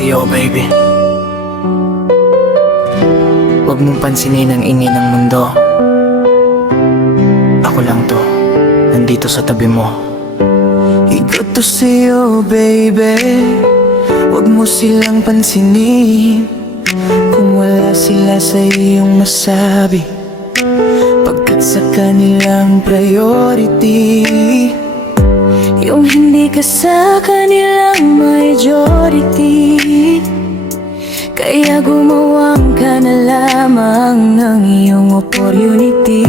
sa'yo, baby. Huwag mong pansinin ang ingay ng mundo. Ako lang to, nandito sa tabi mo. Ikot to sa'yo, baby. Huwag mo silang pansinin kung wala sila sa iyong masabi, pagkat sa kanilang priority yung hindi ka sa kanilang majority. Kaya gumawang ka na lamang ng iyong opportunity.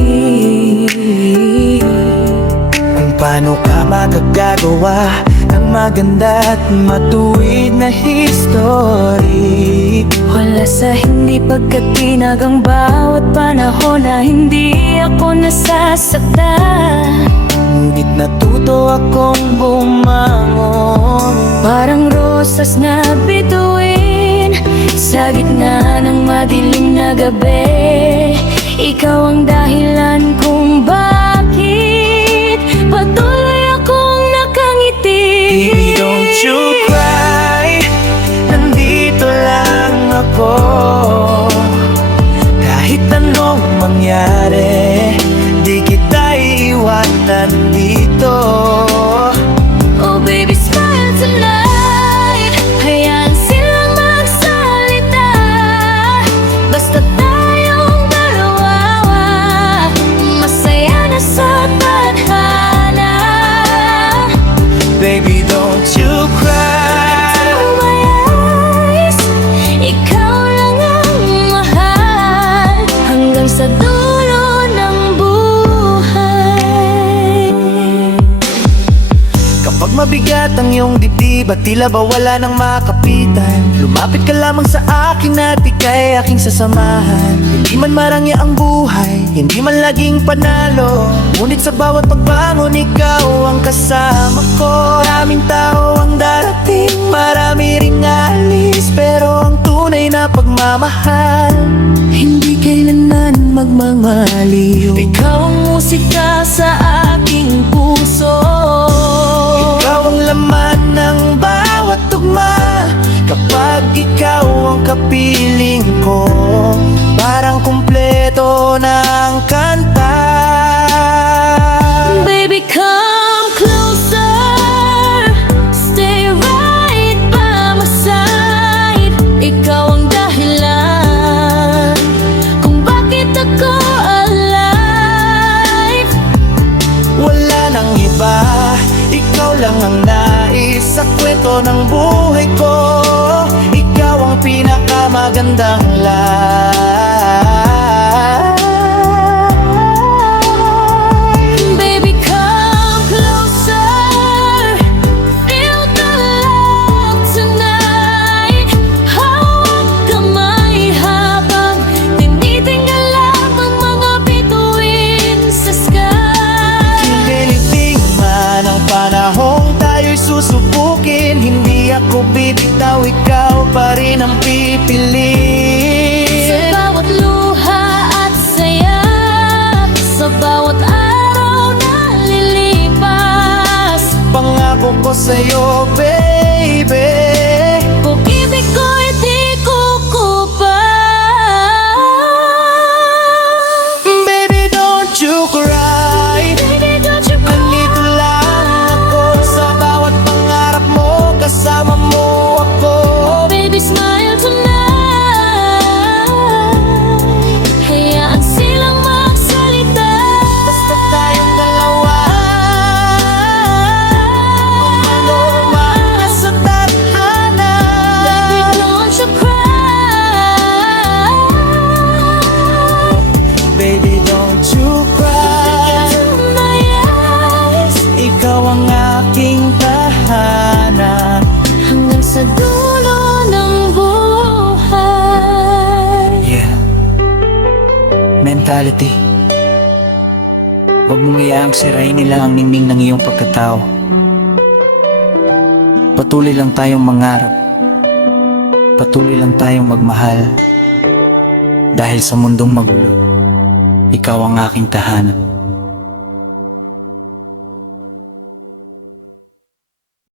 Kung paano ka magagagawa ng maganda at matuwid na history. Wala sa hindi pagkatinag ang bawat panahon na hindi ako nasasaktan. Ngunit natuto akong bumangon, parang rosas na bituin sa gitna ng madilim na gabi. Ikaw ang dahilan kung bakit patuloy akong nakangiti. Baby, don't you cry, nandito lang ako. Kahit anong mangyari, di kita iiwanan dito. Oh baby, smile tonight. Hayaan silang magsalita, basta tayong dalawa. Masaya na sa tadhana. Baby, don't you cry. Into my eyes, ikaw lang ang mahal hanggang sa dulo ng buhay. Kapag mabigat ang iyong dibdib at tila ba wala nang makapitan, lumapit ka lamang sa akin at ika'y aking sasamahan. Hindi man marangya ang buhay, hindi man laging panalo, ngunit sa bawat pagbangon ikaw ang kasama ko. Maraming tao ang darating, marami ring alis, pero ang tunay na pagmamahal hindi kailanman magmamaliw. Ikaw ang musika sa aking puso, ikaw ang laman ng bawat tugma. Kapag ikaw ang kapiling ko, parang kumpleto ng kanta. Baby, come closer, stay right by my side. Ikaw ang dahilan kung bakit ako alive. Wala nang iba, ikaw lang ang nais sa kwento ng buhay ko. Ikaw ang pinakamagandang life. Baby, come closer, feel the love tonight. Hawak kamay habang tinitingala ang mga bituin sa sky. Kililiting man ang panahong tayo'y susubukin, hindi ako bibitaw, ikaw pa rin ang pipiliin. Sa bawat luha at saya, sa bawat araw na lilipas, pangako ko sa'yo, baby, pag-ibig ko'y di kukupas. Baby, don't you cry. Baby, don't you cry. Nandito lang ako sa bawat pangarap mo, kasama mo ako. Oh baby, smile tonight. Hayaan silang magsalita, basta tayong dalawa. Umano sa tadhana. Baby, don't you cry. Baby, don't you cry. Into my eyes, ikaw ang aking tahanan hanggang sa dulo ng buhay. Yeah, mentality. Huwag mong iaang sirain nila ang ningning ng iyong pagkatao. Patuloy lang tayong mangarap, patuloy lang tayong magmahal. Dahil sa mundong magulo, ikaw ang aking tahanan.